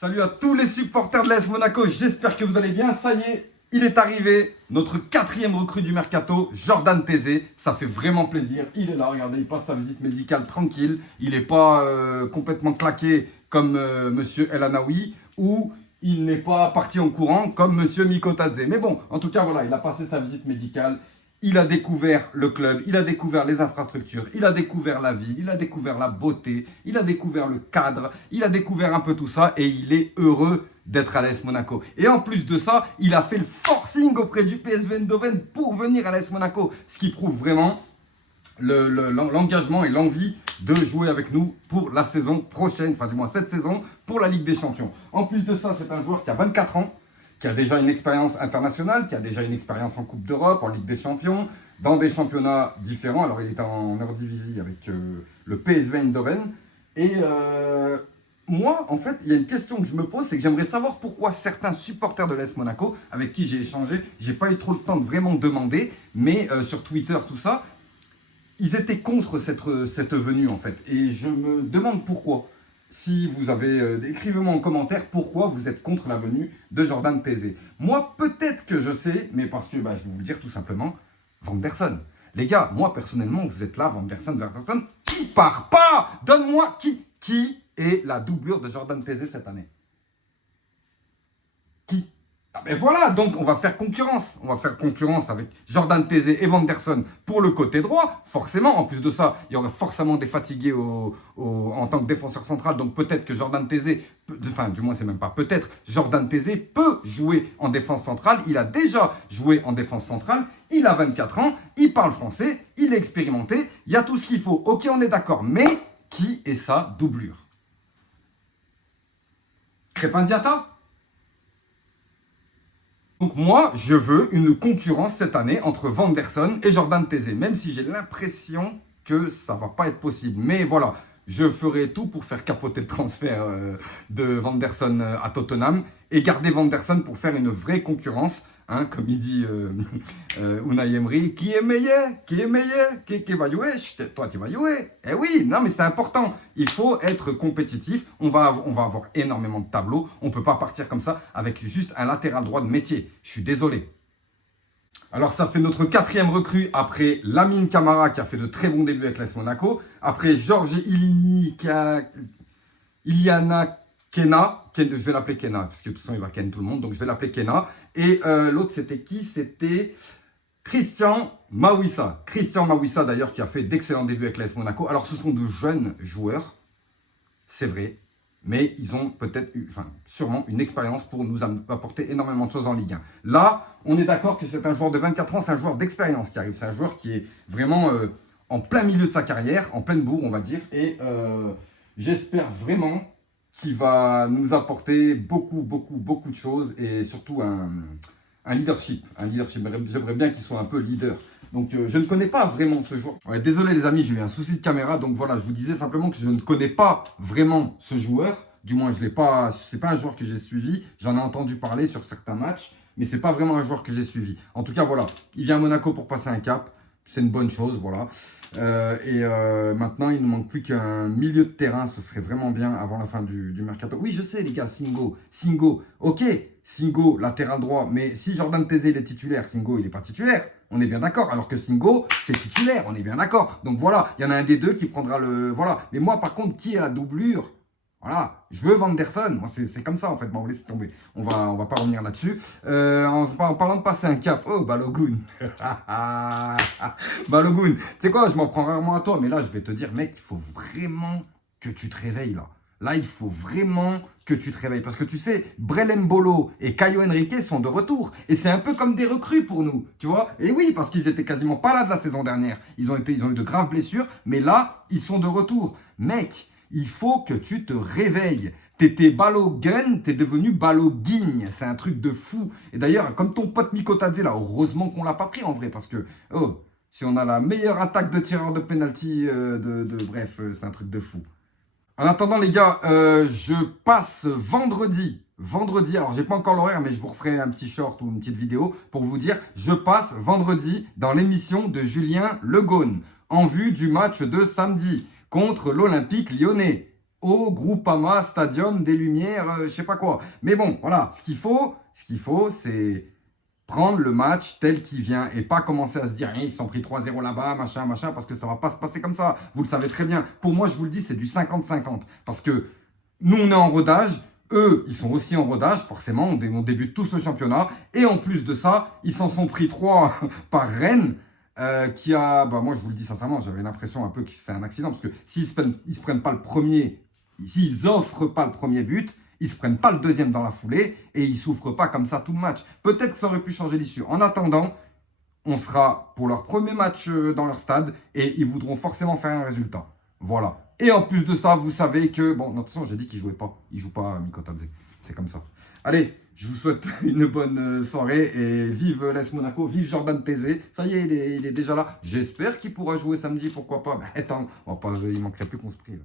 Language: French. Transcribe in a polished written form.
Salut à tous les supporters de l'AS Monaco, j'espère que vous allez bien. Ça y est, il est arrivé, notre quatrième recrue du Mercato, Jordan Tézé. Ça fait vraiment plaisir, il est là, regardez, il passe sa visite médicale tranquille. Il n'est pas complètement claqué comme Monsieur El Anaoui ou il n'est pas parti en courant comme Monsieur Mikotadze. Mais bon, en tout cas, voilà, il a passé sa visite médicale. Il a découvert le club, il a découvert les infrastructures, il a découvert la ville, il a découvert la beauté, il a découvert le cadre, il a découvert un peu tout ça et il est heureux d'être à l'AS Monaco. Et en plus de ça, il a fait le forcing auprès du PSV Eindhoven pour venir à l'AS Monaco, ce qui prouve vraiment l'engagement et l'envie de jouer avec nous pour la saison prochaine, enfin du moins cette saison, pour la Ligue des Champions. En plus de ça, c'est un joueur qui a 24 ans, qui a déjà une expérience internationale, qui a déjà une expérience en Coupe d'Europe, en Ligue des Champions, dans des championnats différents. Alors, il était en Eredivisie avec le PSV Eindhoven. Et moi, en fait, il y a une question que je me pose, c'est que j'aimerais savoir pourquoi certains supporters de l'AS Monaco, avec qui j'ai échangé, j'ai pas eu trop le temps de vraiment demander, mais sur Twitter, tout ça, ils étaient contre cette venue, en fait. Et je me demande pourquoi. Si vous avez, écrivez-moi en commentaire pourquoi vous êtes contre la venue de Jordan Tézé. Moi, peut-être que je sais, mais parce que je vais vous le dire tout simplement, Vanderson. Les gars, moi personnellement, vous êtes là, Vanderson, qui part pas. Donne-moi qui est la doublure de Jordan Tézé cette année. Qui? Ah ben voilà, donc on va faire concurrence. On va faire concurrence avec Jordan Tézé et Vanderson pour le côté droit. Forcément, en plus de ça, il y aurait forcément des fatigués en tant que défenseur central. Donc peut-être que Jordan Tézé, enfin du moins c'est même pas peut-être, Jordan Tézé peut jouer en défense centrale. Il a déjà joué en défense centrale. Il a 24 ans, il parle français, il est expérimenté. Il y a tout ce qu'il faut. Ok, on est d'accord. Mais qui est sa doublure? Crépin Diatta? Donc moi, je veux une concurrence cette année entre Vanderson et Jordan Tézé, même si j'ai l'impression que ça ne va pas être possible. Mais voilà, je ferai tout pour faire capoter le transfert de Vanderson à Tottenham et garder Vanderson pour faire une vraie concurrence. Hein, comme il dit Unai Emery, qui est meilleur, qui va jouer, toi tu vas jouer. Eh oui, non mais c'est important, il faut être compétitif, on va avoir énormément de tableaux, on ne peut pas partir comme ça avec juste un latéral droit de métier, je suis désolé. Alors ça fait notre quatrième recrue après Lamine Camara qui a fait de très bons débuts avec l'AS Monaco, après Georges Iliana Kena, je vais l'appeler Kena, parce que de toute façon il va ken tout le monde, donc je vais l'appeler Kena. Et l'autre c'était qui? C'était Christian Mawissa. Christian Mawissa d'ailleurs qui a fait d'excellents débuts avec l'AS Monaco. Alors ce sont de jeunes joueurs, c'est vrai, mais ils ont peut-être eu, enfin sûrement une expérience pour nous apporter énormément de choses en Ligue 1. Là, on est d'accord que c'est un joueur de 24 ans, c'est un joueur d'expérience qui arrive. C'est un joueur qui est vraiment en plein milieu de sa carrière, en pleine bourre on va dire. Et j'espère vraiment qui va nous apporter beaucoup de choses et surtout un leadership. J'aimerais bien qu'il soit un peu leader. Donc, je ne connais pas vraiment ce joueur. Ouais, désolé les amis, j'ai eu un souci de caméra. Donc voilà, je vous disais simplement que je ne connais pas vraiment ce joueur. Du moins, je l'ai pas. C'est pas un joueur que j'ai suivi. J'en ai entendu parler sur certains matchs, mais c'est pas vraiment un joueur que j'ai suivi. En tout cas, voilà, il vient à Monaco pour passer un cap. C'est une bonne chose, voilà. Maintenant, il ne nous manque plus qu'un milieu de terrain. Ce serait vraiment bien avant la fin du mercato. Oui, je sais, les gars, Singo, ok, Singo, latéral droit. Mais si Jordan Tézé, il est titulaire, Singo, il n'est pas titulaire. On est bien d'accord. Alors que Singo, c'est titulaire, on est bien d'accord. Donc voilà, il y en a un des deux qui prendra le... Voilà. Mais moi, par contre, qui est la doublure? Voilà, je veux Vanderson. Moi, c'est comme ça, en fait. Bon, laissez tomber. On va pas revenir là-dessus. En parlant de passer un cap. Oh, Balogun. Balogun. Tu sais quoi, je m'en prends rarement à toi. Mais là, je vais te dire, mec, il faut vraiment que tu te réveilles, là. Là, il faut vraiment que tu te réveilles. Parce que tu sais, Brelem Bolo et Caio Henrique sont de retour. Et c'est un peu comme des recrues pour nous. Tu vois? Et oui, parce qu'ils étaient quasiment pas là de la saison dernière. Ils ont eu de graves blessures. Mais là, ils sont de retour. Mec, il faut que tu te réveilles. T'étais Balogun, t'es devenu Baloguigne. C'est un truc de fou. Et d'ailleurs, comme ton pote Mikotadze, là, heureusement qu'on l'a pas pris en vrai. Parce que, oh, si on a la meilleure attaque de tireur de penalty, bref, c'est un truc de fou. En attendant, les gars, je passe vendredi. Alors j'ai pas encore l'horaire, mais je vous referai un petit short ou une petite vidéo pour vous dire, je passe vendredi dans l'émission de Julien Le Gaune, en vue du match de samedi contre l'Olympique Lyonnais. au Groupama Stadium des Lumières, je sais pas quoi. Mais bon, voilà, ce qu'il faut, c'est prendre le match tel qu'il vient et pas commencer à se dire, ils sont pris 3-0 là-bas, machin, machin, parce que ça va pas se passer comme ça. Vous le savez très bien. Pour moi, je vous le dis, c'est du 50-50. Parce que nous, on est en rodage. Eux, ils sont aussi en rodage, forcément. On débute tous le championnat. Et en plus de ça, ils s'en sont pris 3 par Rennes. Qui a, moi je vous le dis sincèrement, j'avais l'impression un peu que c'est un accident. Parce que s'ils se prennent pas le premier, s'ils offrent pas le premier but, ils se prennent pas le deuxième dans la foulée et ils souffrent pas comme ça tout le match. Peut-être que ça aurait pu changer l'issue. En attendant, on sera pour leur premier match dans leur stade et ils voudront forcément faire un résultat. Voilà. Et en plus de ça, vous savez que, bon, de toute façon, j'ai dit qu'il jouait pas. Il joue pas Miko Tadze. C'est comme ça. Allez, je vous souhaite une bonne soirée et vive l'AS Monaco, vive Jordan Tézé. Ça y est, il est déjà là. J'espère qu'il pourra jouer samedi, pourquoi pas. Mais attends, il manquerait plus qu'on se prive.